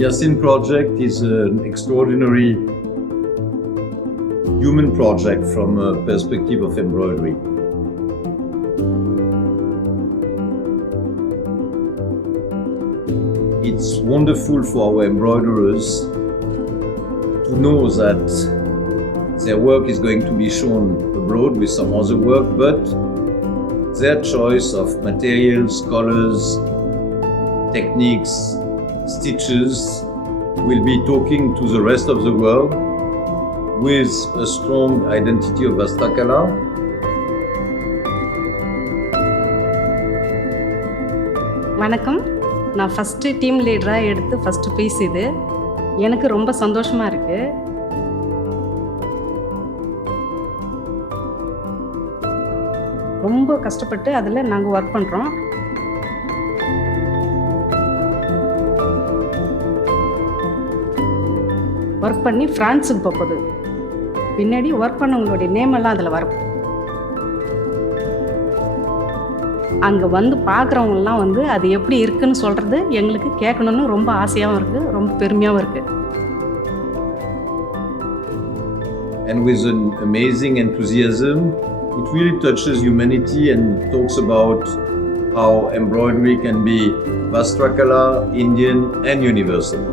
Yassine project is an extraordinary human project from a perspective of embroidery. It's wonderful for our embroiderers to know that their work is going to be shown abroad with some other work, but their choice of materials, colors, techniques, stitches will be talking to the rest of the world with a strong identity of Vastrakala. வணக்கம், நான் first team லீடராக எடுத்து first piece இது. எனக்கு ரொம்ப சந்தோஷமாக இருக்குது. ரொம்ப கஷ்டப்பட்டு அதில் நாங்கள் ஒர்க் பண்ணுறோம். ஒர்க் பண்ணி ஃப்ரான்ஸுக்கு போகுது. பின்னாடி ஒர்க் பண்ணவங்களுடைய நேம் எல்லாம் அதில் வரும். அங்கே வந்து பார்க்குறவங்கலாம் வந்து அது எப்படி இருக்குன்னு சொல்கிறது எங்களுக்கு கேட்கணுன்னு ரொம்ப ஆசையாகவும் இருக்குது, ரொம்ப பெருமையாகவும் இருக்குது. And with an amazing enthusiasm, it really touches humanity and talks about how embroidery can be Vastrakala, Indian and universal.